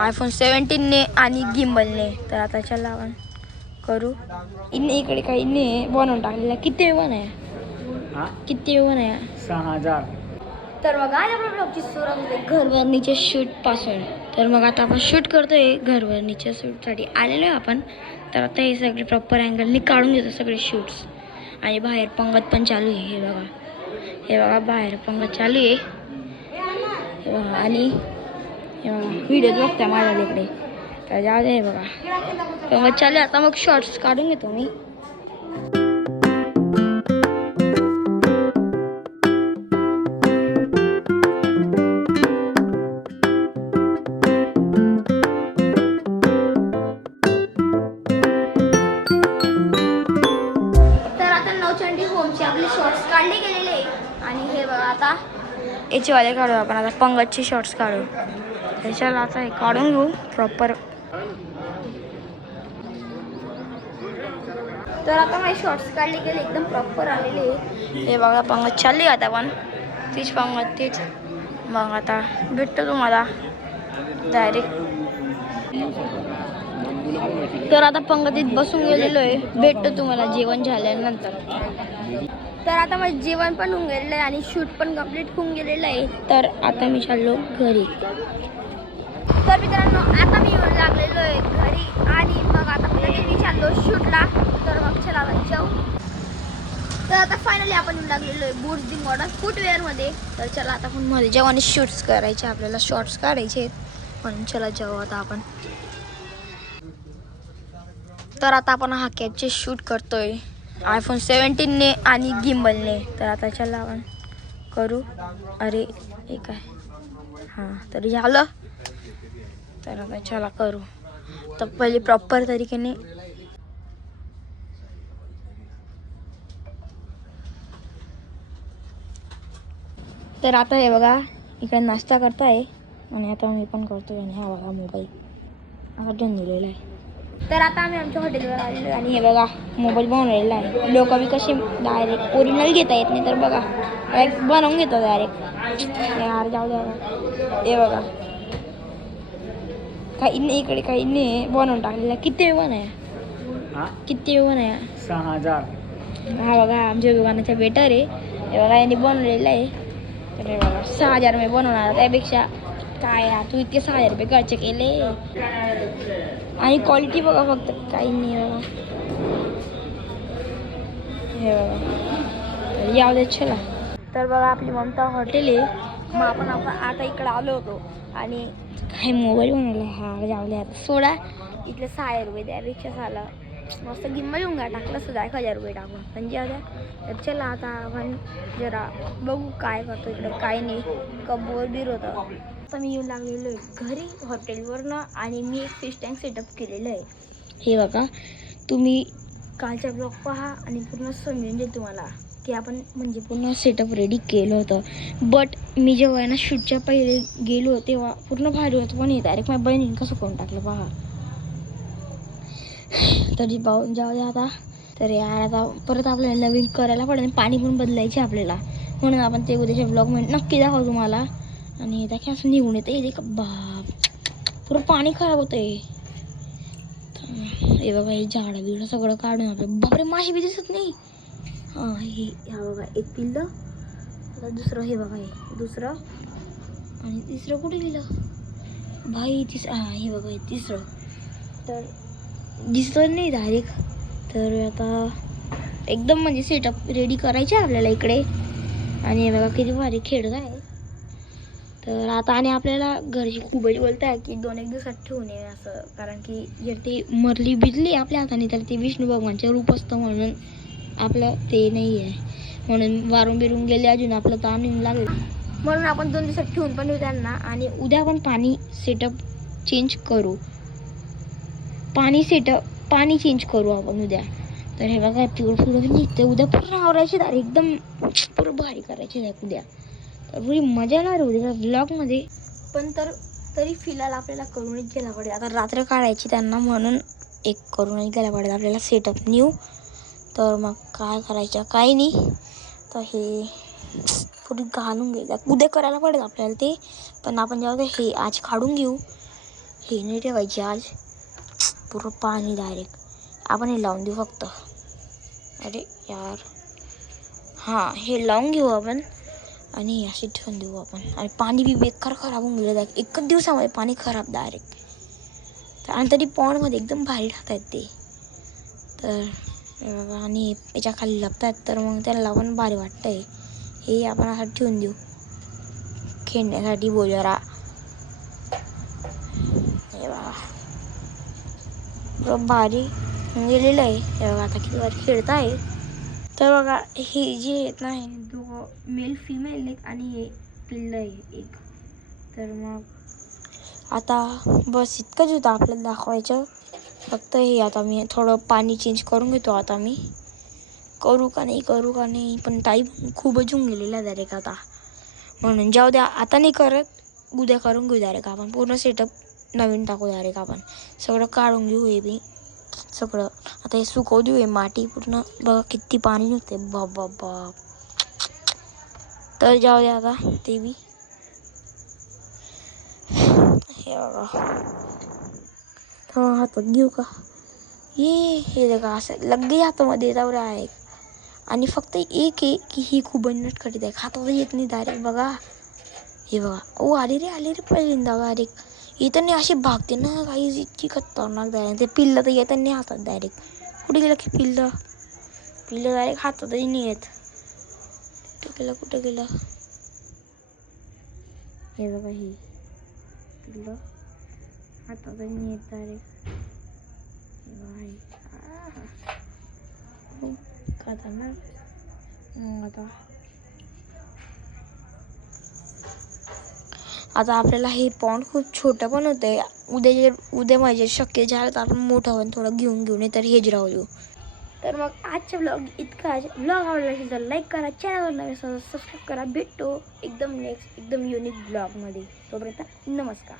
iPhone 17ने आणि गिम्बलने. तर आता चला आपण करू. इकडे काही नाही बनवून टाकलेला. किती वन आहे? किती वन आहे? 6000. तर मग आज आपल्या ब्लॉगची सुरुवात होते घरभरणीच्या शूटपासून. तर मग आता आपण शूट करतोय घरभरणीच्या शूटसाठी आलेलो आहे आपण. तर आता हे सगळे प्रॉपर अँगलने काढून घेतो सगळे शूट्स. आणि बाहेर पंगत पण चालू आहे. हे बघा बाहेर पंगत चालू आहे. हे बघा आणि हे बघा व्हिडिओ बघताय माझ्या इकडे. तर जाऊ दे. हे बघा पंगत चालू आहे. आता मग शॉर्ट्स काढून घेतो मी. आपले शॉर्ट्स काढले गेलेले आणि हे बघा आता याचे वाले काढू आपण. आता पंगतचे शॉर्ट्स काढू. त्याच्याला आता हे काढून घेऊ प्रॉपर. तर आता माझे शॉर्ट्स काढले गेले एकदम प्रॉपर आलेले. हे बघा पंगत चालली आता पण तीच पंगत तीच. मग आता भेटतो तुम्हाला डायरेक्ट. तर आता पंगतीत बसून गेलेलो आहे. भेटतो तुम्हाला जेवण झाल्यानंतर. तर आता माझं जेवण पण होऊन गेलेलं आहे आणि शूट पण कंप्लीट होऊन गेलेलं आहे. तर आता मी चाललो घरी. तर मित्रांनो आता मी येऊन लागलेलो आहे घरी आणि मग आता मी चाललो शूटला. तर मग चला जाऊ. तर आता फायनली आपण येऊन लागलेलो आहे बूट्स दी मॉडर्न फुटवेअरमध्ये. तर चला आता आपण मध्ये जाऊ आणि शूट्स करायचे. आपल्याला शॉर्ट्स काढायचे आहेत म्हणून चला जाऊ आता आपण. तर आता आपण हा कॅपचे शूट करतोय iPhone 17ने आणि गिम्बलने. तर आता चला आपण करू. अरे हे काय हां तरी झालं. तर आता चला करू. तर पहिले प्रॉपर तरीकेने तर आता हे बघा इकडे नाश्ता करताय आणि आता मी पण करतोय. आणि हा बघा मोबाईल आता ठेवून दिलेला आहे. तर आता आम्ही आमच्या हॉटेलवर आलेलो आणि हे बघा मोबाईल बनवलेला आहे. लोक बी कसे डायरेक्ट ओरिजिनल घेता येत नाही तर बघा डायरेक्ट बनवून घेतो डायरेक्ट. यार जाऊ द्या. हे बघा काही नाही इकडे काही नाही बनवून टाकलेला. किती वन आहे? किती वन आहे? 6000. हा बघा आमच्या दुकानाचा बेटर आहे. हे बघा यांनी बनवलेलं आहे. तर हे बघा 6000 मी बनवणार. त्यापेक्षा काय तू इतके 6000 रुपये खर्च केले. आणि क्वालिटी बघा फक्त काही नाही बघा. हे बघा याव दे चला. तर बघा आपली ममता हॉटेल आहे. मग आपण आता इकडे आलो होतो आणि काही मोबाईल बनवला. हा जावले आता सोडा. इथले 6000 रुपये त्यापेक्षा झाला मस्त गिम्बल येऊन टाकलं सुद्धा 1000 रुपये टाकून पण जाऊ द्या. तर चला आता आपण जरा बघू काय करतो. इकडं काही नाही कबोर बीर होतं. आता मी येऊन लागलेलो आहे घरी हॉटेलवरनं आणि मी एक फिश टँक सेटअप केलेलं आहे. हे बघा तुम्ही कालचा ब्लॉग पहा आणि पूर्ण समजून जाईल तुम्हाला की आपण म्हणजे पूर्ण सेटअप रेडी केलं होतं. बट मी जेव्हा ना शूटच्या पहिले गेलो तेव्हा पूर्ण भारी होतं पण डायरेक्ट माझ्या बहिणीने कसं करून टाकलं पहा. तरी जाऊ द्या आता. तर यार आता परत आपल्याला नवीन करायला पडेल. पाणी पण बदलायचे आपल्याला म्हणून आपण ते उद्याच्या ब्लॉगमध्ये नक्की दाखवू तुम्हाला. आणि त्या असं निघून येतं येते का बाप पुरं पाणी खराब होतं आहे. हे बघा हे झाडं बिडं सगळं काढून आपलं बापरे माशी बी दिसत नाही. हां हे ह्या बघा एक पिल्लं. आता दुसरं हे बघा हे दुसरं आणि तिसरं कुठे लिहिलं भाई हां हे बघा हे तिसरं. तर दिसतं नाही डायरेक्ट. तर आता एकदम म्हणजे सेटअप रेडी करायचे आपल्याला इकडे. आणि हे बघा किती भारी खेळ आहे. तर आता आणि आपल्याला घरची खूपच बोलत आहे की 2-1 दिवसात ठेवू नये असं. कारण की जर ते मरली बिजली आपल्या हाताने तर ते विष्णू भगवानचे रूप असतं म्हणून आपलं ते नाही आहे. म्हणून वारून बिरून गेले अजून आपलं ताण येऊन लागेल म्हणून आपण 2 दिवसात ठेवून पण येऊ त्यांना. आणि उद्या आपण पाणी सेटअप चेंज करू. पाणी चेंज करू आपण उद्या. तर हे बघा पुढं निघते उद्या पूर्ण आवरायचे दार एकदम पूर्ण भारी करायचे उद्या. तर पुरी मजा येणार उद्या ब्लॉगमध्ये. पण तरी फिलहाल आपल्याला करूनच गेला पाहिजे. आता रात्र काढायची त्यांना म्हणून एक करूनच गेला पाहिजे आपल्याला सेटअप न्यू. तर मग काय करायचं काही नाही. तर हे पुरी घालून घ्यायचं उद्या करायला पडेल आपल्याला ते. पण आपण जेव्हा हे आज काढून घेऊ. हे नाही ठेवायचे आज, पूर्ण पाणी डायरेक्ट आपण हे लावून देऊ फक्त. अरे यार, हां हे लावून घेऊ आपण आणि असे ठेवून देऊ आपण. आणि पाणी बी बेकार खराब होऊन गेलं डायरेक्ट, एकच दिवसामध्ये पाणी खराब डायरेक्ट. तर आणि तरी पॉन्डमध्ये एकदम भारी राहत आहेत ते. तर आणि याच्या खाली लपतात, तर मग त्याला पण भारी वाटतंय. हे आपण असं ठेवून देऊ खेळण्यासाठी बोजरा. हे बघा भारी गेलेलं आहे. हे बघा आता किती भारी खेळत आहे. तर बघा हे जे आहेत ना, हे दोघं मेल फिमेल एक आणि हे पिल्लं आहे एक. तर मग आता बस इतकंच होतं आपल्याला दाखवायचं. फक्त हे आता मी थोडं पाणी चेंज करून घेतो. आता मी करू का नाही पण टाईम खूपच होऊन गेलेला आहे डायरेक्ट आता. म्हणून जाऊ द्या, आता नाही करत, उद्या करून घेऊ डायरेक्ट आपण. पूर्ण सेटअप नवीन टाकू डायरेक्ट आपण. सगळं काढून घेऊ हे बी सगळं. आता हे सुकवू देऊ, हे माती पूर्ण. बघा किती पाणी निघते, बाप बाप बाप. तर जाऊ द्या आता ते बी. हे बघा तर हातात घेऊ का, हे बघा असं लग्गे हातामध्ये जाऊ आहे. आणि फक्त एक आहे की ही खूप नटखटीत आहे, हातात येत नाही डायरेक्ट. बघा हे बघा, ओ आले रे पहिल्यांदा डायरेक्ट. येताना अशी भागते ना काही, इतकी खतरनाक डायरेक्ट. ते पिल्लं तर येताना हातात डायरेक्ट. कुठे गेलं की पिल्लं डायरेक्ट हातातही नाही येत. कुठं गेलं हे बघा, ही पिल्लं हातातही नाही येत डायरेक्ट. खतरनाक. आता आपल्याला हे पॉन्ड खूप छोटं पण होतं आहे. उद्या माझे शक्य झालं तर आपण मोठं होऊन थोडं घेऊन नाही तर हेच राहू देऊ. तर मग आजचा ब्लॉग इतका. ब्लॉग आवडला असेल तर लाईक करा, चॅनलला सबस्क्राईब करा. भेटतो एकदम नेक्स्ट एकदम युनिक ब्लॉगमध्ये. तोपर्यंत नमस्कार.